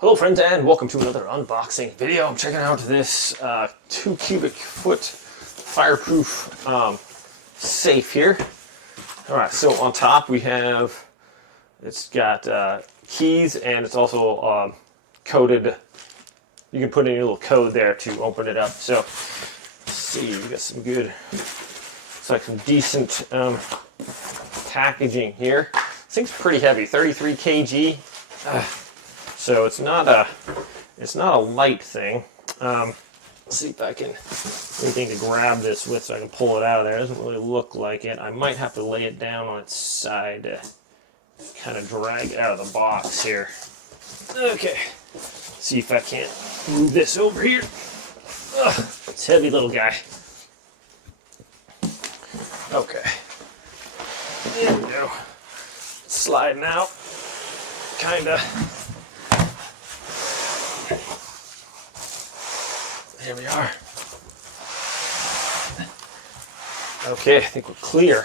Hello friends, and welcome to another unboxing video. I'm checking out this 2 cubic foot fireproof safe here. Alright, so on top we have, it's got keys, and it's also coded. You can put in your little code there to open it up. So let's see, we got some good, it's like some decent packaging here. This thing's pretty heavy, 33 kg. So it's not a light thing. Let's see if I can anything to grab this with so I can pull it out of there. It doesn't really look like it. I might have to lay it down on its side to kind of drag it out of the box here. Okay, see if I can't move this over here. Ugh, it's a heavy little guy. Okay, there we go. It's sliding out, kinda. Here we are. Okay, I think we're clear.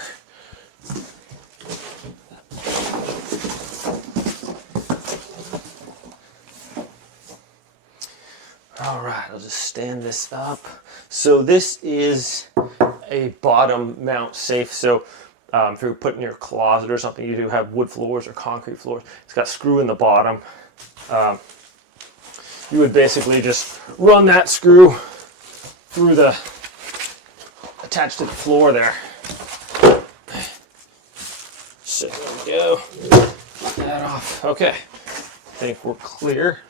All right, I'll just stand this up. So this is a bottom mount safe. So if you're putting in your closet or something, you do have wood floors or concrete floors. It's got a screw in the bottom. You would basically just run that screw through the, attached to the floor there. So there we go. Get that off. Okay, I think we're clear.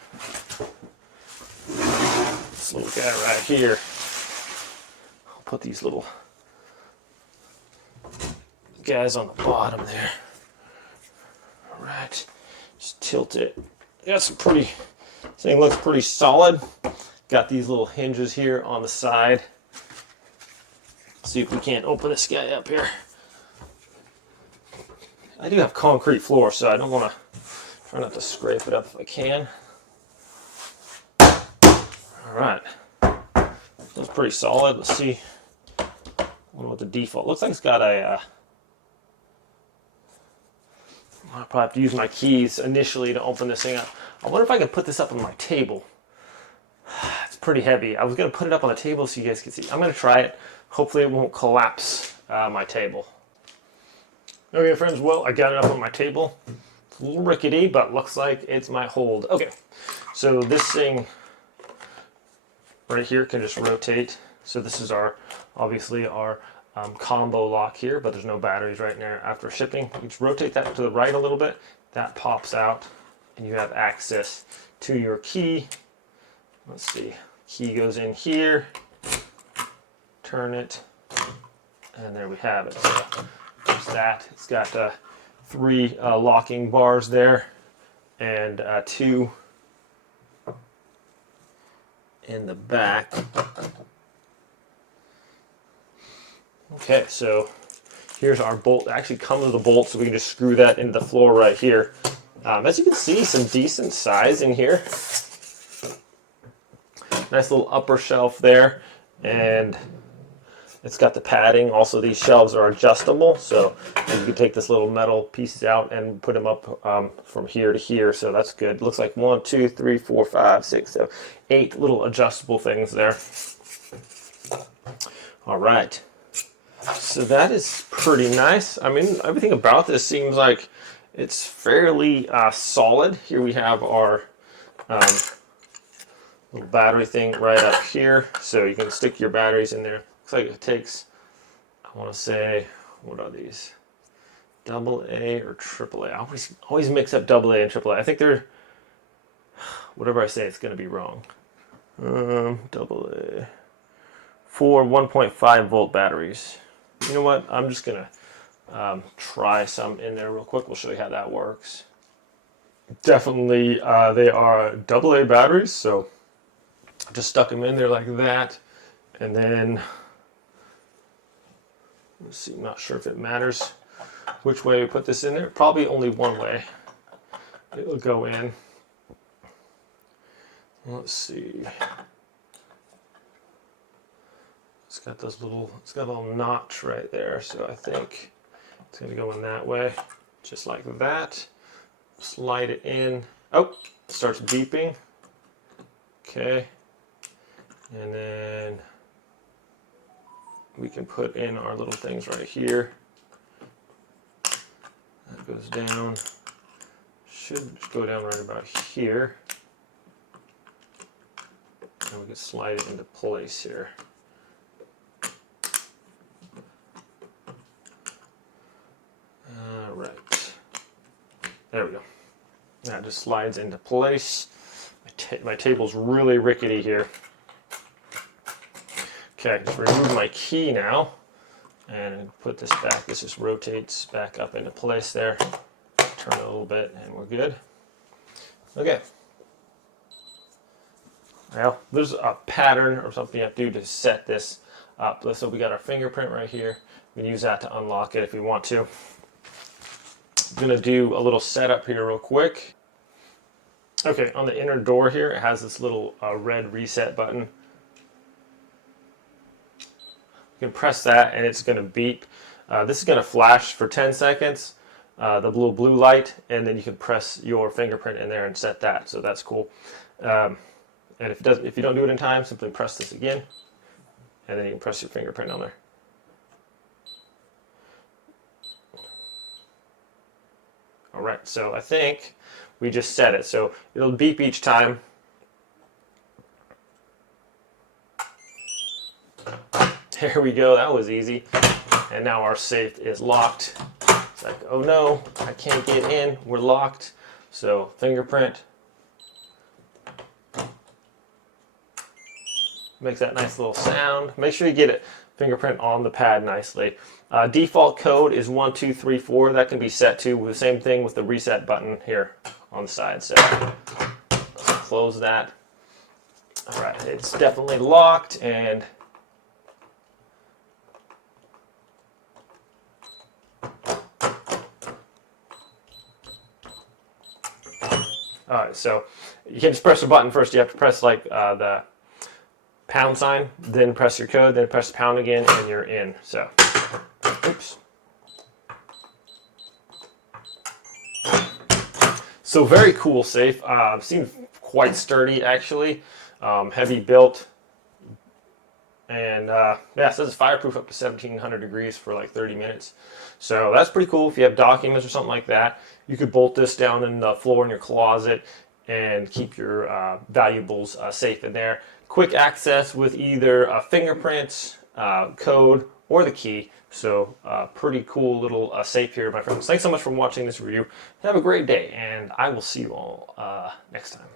This little guy right here. I'll put these little guys on the bottom there. All right, just tilt it. Got some pretty. This thing looks pretty solid. Got these little hinges here on the side. Let's see if we can't open this guy up here. I do have concrete floor, so I don't want to try not to scrape it up if I can. All right, that's pretty solid. Let's see. I wonder what the default looks like. It's got a. I'll probably have to use my keys initially to open this thing up. I wonder if I can put this up on my table. It's pretty heavy. I was going to put it up on the table so you guys can see. I'm going to try it. Hopefully it won't collapse my table. Okay friends, well I got it up on my table. It's a little rickety, but looks like it's my hold. Okay, so this thing right here can just rotate. So this is our, obviously our combo lock here, but there's no batteries right now after shipping. You just rotate that to the right a little bit. That pops out, and you have access to your key. Let's see, key goes in here, turn it, and there we have it. So there's that. It's got 3 locking bars there, and 2 in the back. Okay, so here's our bolt. It actually comes with a bolt, so we can just screw that into the floor right here. As you can see, some decent size in here. Nice little upper shelf there, and it's got the padding. Also, these shelves are adjustable, so you can take this little metal pieces out and put them up from here to here, so that's good. Looks like 1, 2, 3, 4, 5, 6, 7, 8 little adjustable things there. All right. So that is pretty nice. I mean, everything about this seems like it's fairly solid. Here we have our little battery thing right up here, so you can stick your batteries in there. Looks like it takes, I want to say, what are these? AA or AAA? I always mix up AA and AAA. I think they're, whatever I say, it's going to be wrong. AA. 4 1.5 volt batteries. You know what? I'm just going to try some in there real quick. We'll show you how that works. Definitely, they are AA batteries, so just stuck them in there like that. And then, let's see, I'm not sure if it matters which way we put this in there. Probably only one way. It'll go in. Let's see. It's got those little, it's got a little notch right there, so I think it's going to go in that way, just like that. Slide it in. Oh, starts beeping. Okay. And then we can put in our little things right here. That goes down. Should go down right about here. And we can slide it into place here. All right. There we go. That just slides into place. My table's really rickety here. Okay, just remove my key now and put this back. This just rotates back up into place there. Turn it a little bit and we're good. Okay. Now, there's a pattern or something you have to do to set this up. So we got our fingerprint right here. We can use that to unlock it if we want to. I'm going to do a little setup here real quick. Okay, on the inner door here, it has this little red reset button. You can press that and it's going to beep. This is going to flash for 10 seconds, the blue light, and then you can press your fingerprint in there and set that. So that's cool. And if you don't do it in time, simply press this again, and then you can press your fingerprint on there. All right, so I think we just set it. So it'll beep each time. There we go, that was easy. And now our safe is locked. It's like, oh no, I can't get in, we're locked. So fingerprint. Makes that nice little sound. Make sure you get it fingerprint on the pad nicely. Default code is 1234. That can be set to the same thing with the reset button here on the side. So let's close that. All right, it's definitely locked, and all right, so you can just press the button first. You have to press like the pound sign, then press your code, then press pound again, and you're in. So, oops. So very cool safe. Seems quite sturdy actually, heavy built, and yeah, it says it's fireproof up to 1700 degrees for like 30 minutes. So that's pretty cool. If you have documents or something like that, you could bolt this down in the floor in your closet and keep your valuables safe in there. Quick access with either a fingerprint, code, or the key. So pretty cool little safe here, my friends. Thanks so much for watching this review. Have a great day, and I will see you all next time.